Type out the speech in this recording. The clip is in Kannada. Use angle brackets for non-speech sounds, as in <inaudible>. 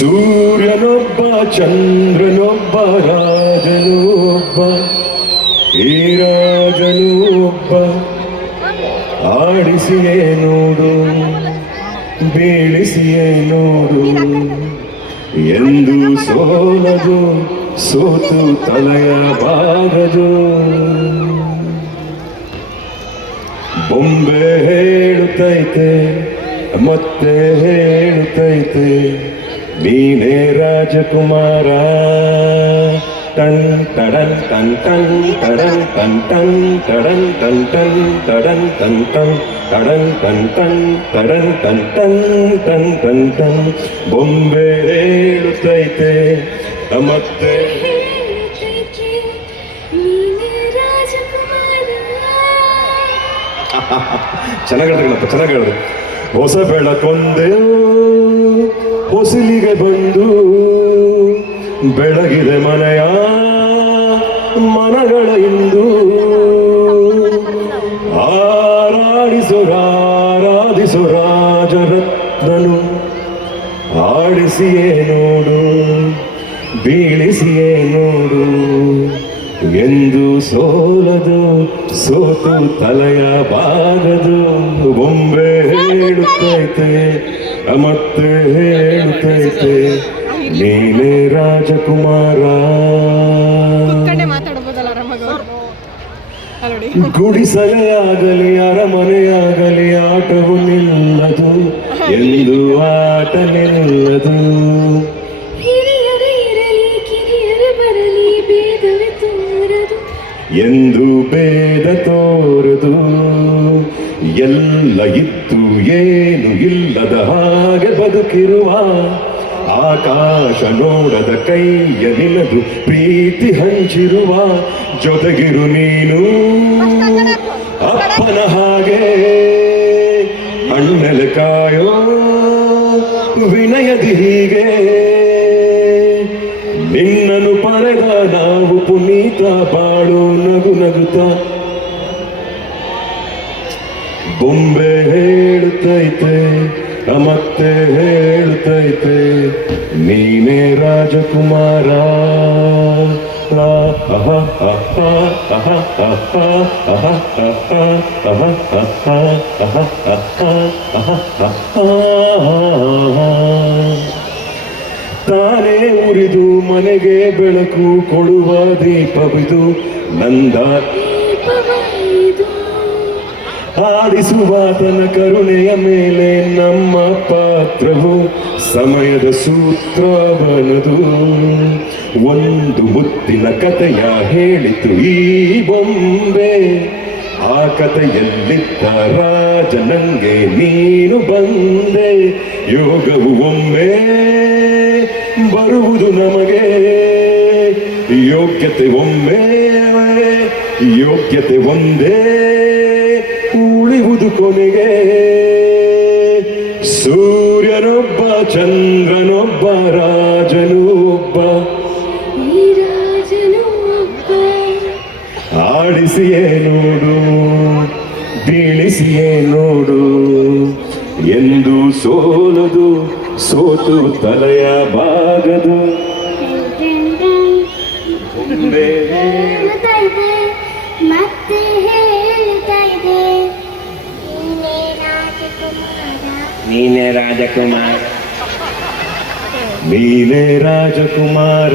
ಸೂರ್ಯನೊಬ್ಬ, ಚಂದ್ರನೊಬ್ಬ ರಾಜನು ಒಬ್ಬ ಈ ರಾಜನು ಒಬ್ಬ ಆಡಿಸಿಯೇ ನೋಡು, ಬೀಳಿಸಿಯೇ ನೋಡು. ಎಂದು ಸೋಲದು ಸೋತು ತಲೆಯ ಬಾರದು ಬೊಂಬೆ ಹೇಳುತ್ತೈತೆ, ಮತ್ತೆ ಹೇಳುತ್ತೈತೆ. ನೀನೇ ರಾಜಕುಮಾರ. ತನ್ ತಡನ್ ತನ್ ತನ್ ತಡನ್ ತನ್ ತನ್ ತಡನ್ ತನ್ ತನ್ ತಡನ್ ತನ್ ತನ್ ತಡನ್ ತನ್ ತನ್ ತಡನ್ ತನ್ ತನ್ ತನ್ ತನ್ ತನ್ ಬೊಂಬೆ ಹೇಳುತ್ತೈತೆ ಮತ್ತೆ <laughs> ಚೆನ್ನಾಗಿ ಹೇಳಿದ್ರಿ ಚೆನ್ನಾಗಿ ಹೇಳಿದ್ರು ಹೊಸ ಬೆಳಕೊಂದೆ ಹೊಸಲಿಗೆ ಬಂದು ಬೆಳಗಿದೆ ಮನೆಯ ಮನಗಳ ಇಂದು. ಆರಾಡಿಸು ರಾಜರತ್ನನು. ಆಡಿಸಿಯೇ ನೋಡು, ಬೀಳಿಸಿಯೇ ನೋಡು. ಎಂದು ಸೋಲದು, ಸೋತು ತಲೆಯ ಬಾಗದು ಬೊಂಬೆ. ಹೇಳುತ್ತೈತೆ. ಮತ್ತೆ ಹೇಳುತ್ತೈತೆ. ನೀನೆ ರಾಜಕುಮಾರ. ಗುಡಿಸಲೆಯಾಗಲಿ ಅರಮನೆಯಾಗಲಿ ಆಟವು ನಿಲ್ಲದು ಎಂದು ಆಟ ನಿಲ್ಲದು. ಎಂದು ಭೇದ ತೋರದು. ಎಲ್ಲ ಇದ್ದು ಏನು ಇಲ್ಲದ ಹಾಗೆ ಬದುಕಿರುವ ಆಕಾಶ ನೋಡದ ಕೈಯ ನಿನದು ಪ್ರೀತಿ ಹಂಚಿರುವ ಜೊತೆಗಿರು ನೀನು. ಅಪ್ಪನ ಹಾಗೆ ಅಣ್ಣಲೆ ಕಾಯೋ ವಿನಯದಿ ಹೀಗೆ. ನಿನ್ನನ್ನು ಪಡೆದ ನಾವು ಪುನೀತ ಬಾಳು ನಗು ನಗುತ್ತ ಬೊಂಬೆ ಹೇಳ್ತೈತೆ ಮತ್ತೆ ಹೇಳ್ತೈತೆ ನೀನೇ ರಾಜಕುಮಾರ ತಾನೇ ಉರಿದು ಮನೆಗೆ ಬೆಳಕು ಕೊಡುವ ದೀಪವಿದು ನಂದ ಆಡಿಸುವಾತನ ಕರುಣೆಯ ಮೇಲೆ ನಮ್ಮ ಪಾತ್ರವು ಸಮಯದ ಸೂತ್ರವನದು. ಒಂದು ಮುತ್ತಿನ ಕಥೆಯ ಹೇಳಿತು ಈ ಬೊಂಬೆ. ಆ ಕಥೆಯಲ್ಲಿದ್ದ ರಾಜ ನಂಗೆ ನೀನು ಬಂದೆ. ಯೋಗವು ಒಮ್ಮೆ ಬರುವುದು ನಮಗೆ. ಯೋಗ್ಯತೆ ಒಮ್ಮೆ, ಯೋಗ್ಯತೆ ಒಂದೇ. ಉಳಿಯುವುದು ಕೊನೆಗೆ ಸೂರ್ಯನೊಬ್ಬ ಚಂದ್ರನೊಬ್ಬ ರಾಜನು ಒಬ್ಬ ಆಡಿಸಿಯೇ ನೋಡು ಬೀಳಿಸಿಯೇ ನೋಡು. ಎಂದು ಸೋಲದು ಸೋತು ತಲೆಯ ಬಾಗದು ಮತ್ತೆ Nine Raja Kumar. Nine Raja Kumar.